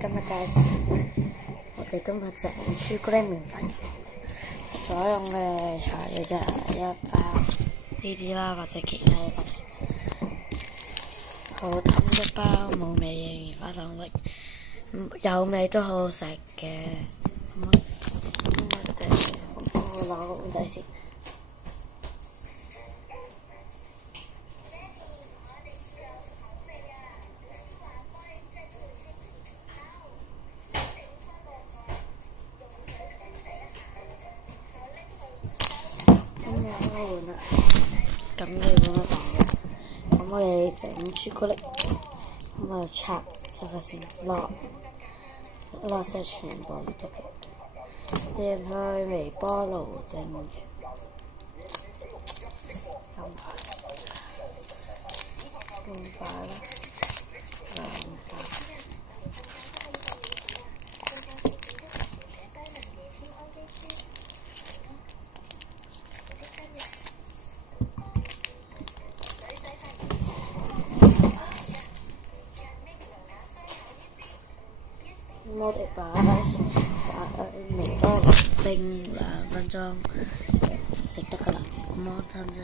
今日介紹我哋今日整朱古力麵粉，所用嘅材料就係一包呢啲啦，或者其他都得。好氹一包冇味嘅棉花糖味，有味都好好食嘅。我哋攞個碗仔先。咁你揾得到嘅，咁我哋整朱古力，咁我就插一個先，落晒全部都得嘅，掟去微波爐整嘅，咁快啦，2塊。我哋擺微波爐叮2分鐘，食得㗎啦。咁我等陣。